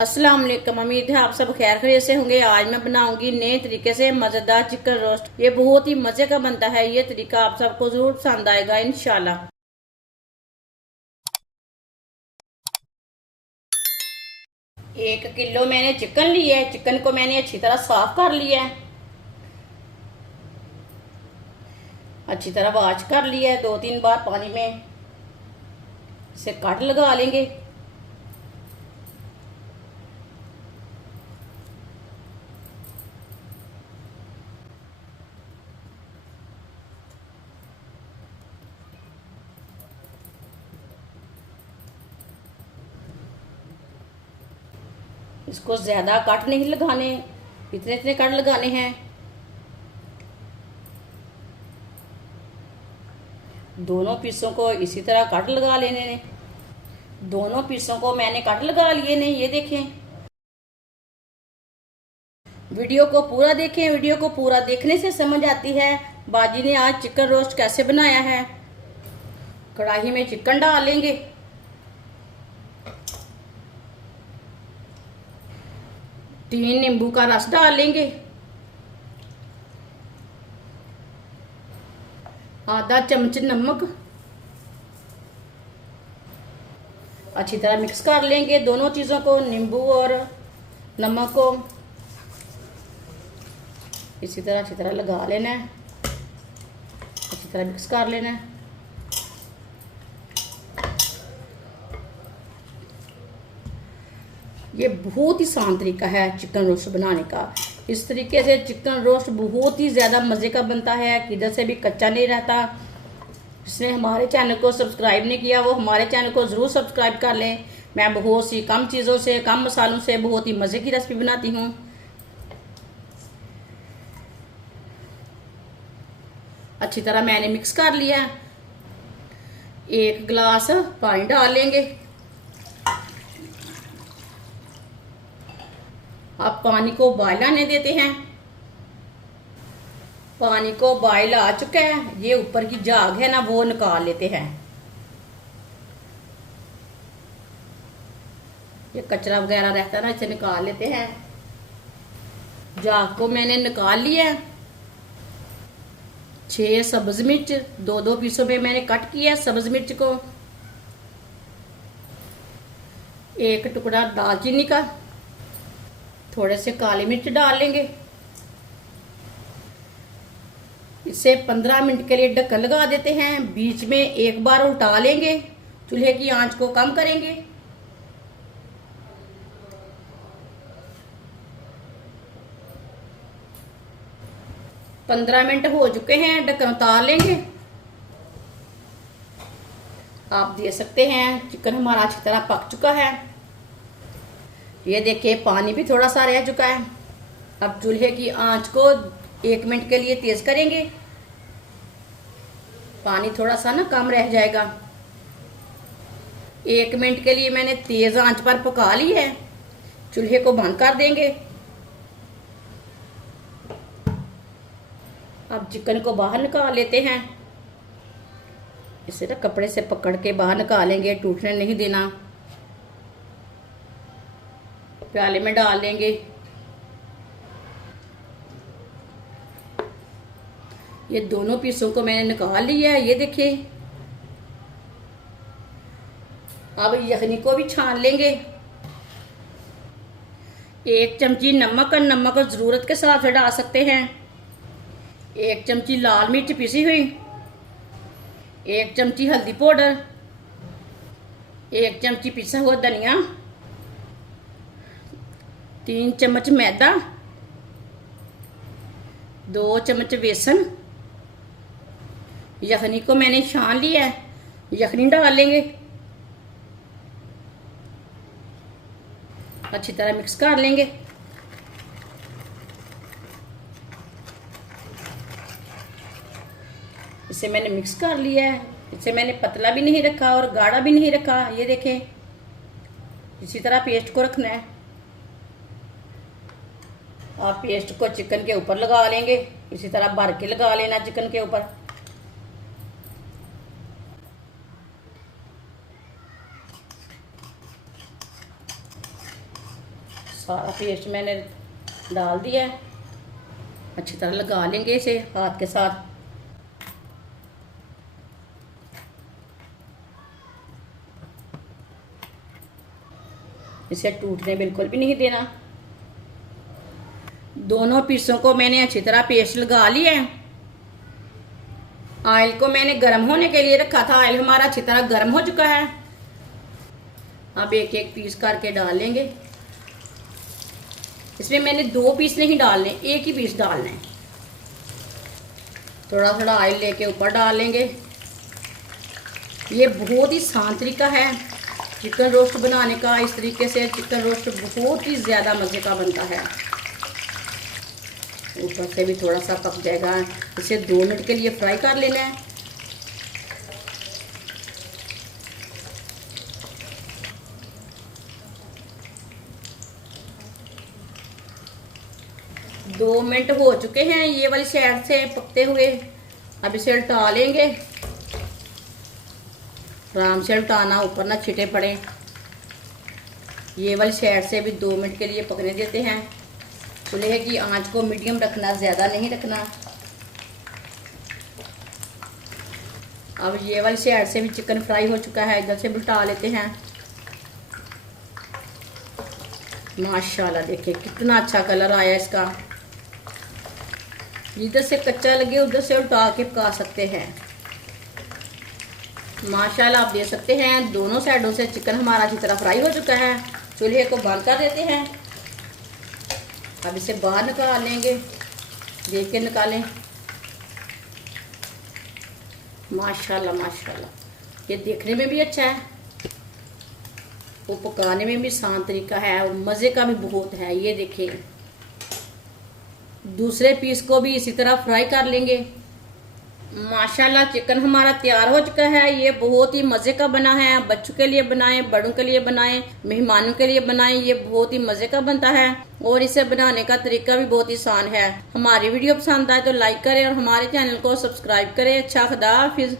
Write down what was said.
अस्सलाम वालेकुम। उम्मीद है आप सब खैर खैरियत से होंगे। आज मैं बनाऊंगी नए तरीके से मज़ेदार चिकन रोस्ट। ये बहुत ही मज़े का बनता है। ये तरीका आप सबको ज़रूर पसंद आएगा इंशाल्लाह। 1 किलो मैंने चिकन लिया है। चिकन को मैंने अच्छी तरह साफ कर लिया है, अच्छी तरह वॉश कर लिया है 2-3 बार पानी में। इसे कट लगा लेंगे। इसको ज्यादा कट नहीं लगाने, इतने इतने कट लगाने हैं। दोनों पीसों को इसी तरह कट लगा लेने ने। दोनों पीसों को मैंने कट लगा लिए ने। ये देखें, वीडियो को पूरा देखें। वीडियो को पूरा देखने से समझ आती है बाजी ने आज चिकन रोस्ट कैसे बनाया है। कढ़ाई में चिकन डाल लेंगे। तीन नींबू का रस डाल लेंगे। आधा चम्मच नमक। अच्छी तरह मिक्स कर लेंगे दोनों चीज़ों को, नींबू और नमक को इसी तरह अच्छी तरह लगा लेना है। अच्छी तरह मिक्स कर लेना है। ये बहुत ही आसान तरीका है चिकन रोस्ट बनाने का। इस तरीके से चिकन रोस्ट बहुत ही ज़्यादा मज़े का बनता है, किधर से भी कच्चा नहीं रहता। जिसने हमारे चैनल को सब्सक्राइब नहीं किया वो हमारे चैनल को ज़रूर सब्सक्राइब कर लें। मैं बहुत सी कम चीज़ों से, कम मसालों से बहुत ही मज़े की रेसिपी बनाती हूँ। अच्छी तरह मैंने मिक्स कर लिया। 1 गिलास पानी डाल लेंगे। अब पानी को बॉयल आने देते हैं। पानी को बॉयल आ चुका है। ये ऊपर की झाग है ना, वो निकाल लेते हैं। ये कचरा वगैरह रहता है ना, इसे निकाल लेते हैं। झाग को मैंने निकाल लिया। 6 सब्ज मिर्च 2-2 पीसों में मैंने कट किया सब्ज मिर्च को। 1 टुकड़ा दालचीनी का। थोड़े से काली मिर्च डाल लेंगे। इसे 15 मिनट के लिए ढक्कन लगा देते हैं। बीच में एक बार उल्टा लेंगे। चूल्हे की आंच को कम करेंगे। पंद्रह मिनट हो चुके हैं, ढक्कन उतार लेंगे। आप देख सकते हैं चिकन हमारा अच्छी तरह पक चुका है। ये देखिए पानी भी थोड़ा सा रह चुका है। अब चूल्हे की आंच को 1 मिनट के लिए तेज करेंगे। पानी थोड़ा सा ना कम रह जाएगा। 1 मिनट के लिए मैंने तेज आंच पर पका ली है। चूल्हे को बंद कर देंगे। अब चिकन को बाहर निकाल लेते हैं। इसे ना कपड़े से पकड़ के बाहर निकालेंगे, टूटने नहीं देना। प्याले में डाल लेंगे। ये दोनों पीसों को मैंने निकाल लिया है। ये देखिए, अब यखनी को भी छान लेंगे। 1 चमची नमक, और नमक जरूरत के हिसाब से डाल सकते हैं। 1 चमची लाल मिर्च पिसी हुई। 1 चमची हल्दी पाउडर। 1 चमची पिसा हुआ धनिया। 3 चम्मच मैदा। 2 चम्मच बेसन। यखनी को मैंने छान लिया है। यखनी डाल लेंगे। अच्छी तरह मिक्स कर लेंगे। इसे मैंने मिक्स कर लिया है। इसे मैंने पतला भी नहीं रखा और गाढ़ा भी नहीं रखा। ये देखें, इसी तरह पेस्ट को रखना है। और पेस्ट को चिकन के ऊपर लगा लेंगे। इसी तरह भर के लगा लेना चिकन के ऊपर। सारा पेस्ट मैंने डाल दिया है। अच्छी तरह लगा लेंगे इसे हाथ के साथ। इसे टूटने बिल्कुल भी नहीं देना। दोनों पीसों को मैंने अच्छी तरह पेस्ट लगा लिया है। ऑयल को मैंने गर्म होने के लिए रखा था। ऑयल हमारा अच्छी तरह गर्म हो चुका है। अब एक एक पीस करके डाल लेंगे। इसमें मैंने 2 पीस नहीं डालने, एक ही पीस डालना है। थोड़ा थोड़ा ऑयल लेके ऊपर डाल लेंगे। ये बहुत ही आसान तरीका है चिकन रोस्ट बनाने का। इस तरीके से चिकन रोस्ट बहुत ही ज़्यादा मज़े का बनता है। ऊपर से भी थोड़ा सा पक जाएगा। इसे 2 मिनट के लिए फ्राई कर लेना है। दो मिनट हो चुके हैं ये वाली साइड से पकते हुए। अब इसे उल्टा लेंगे। आराम से उल्टाना, ऊपर ना छिटे पड़े। ये वाली साइड से भी 2 मिनट के लिए पकने देते हैं। चूल्हे की आंच को मीडियम रखना, ज़्यादा नहीं रखना। अब ये वाली साइड से भी चिकन फ्राई हो चुका है। इधर से भी उल्टा लेते हैं। माशाल्लाह देखिए कितना अच्छा कलर आया इसका। जिधर से कच्चा लगे उधर से उल्टा के पका सकते हैं। माशाल्लाह आप देख सकते हैं दोनों साइडों से चिकन हमारा अच्छी तरह फ्राई हो चुका है। चूल्हे को बंद कर देते हैं। अब इसे बाहर निकाल लेंगे। देख के निकालें। माशाल्लाह माशाल्लाह ये देखने में भी अच्छा है, वो पकाने में भी आसान तरीका है और मज़े का भी बहुत है। ये देखिए दूसरे पीस को भी इसी तरह फ्राई कर लेंगे। माशाल्लाह चिकन हमारा तैयार हो चुका है। ये बहुत ही मज़े का बना है। बच्चों के लिए बनाएं, बड़ों के लिए बनाएं, मेहमानों के लिए बनाएं। ये बहुत ही मज़े का बनता है और इसे बनाने का तरीका भी बहुत ही आसान है। हमारी वीडियो पसंद आए तो लाइक करें और हमारे चैनल को सब्सक्राइब करें। अच्छा खुदा हाफिज़।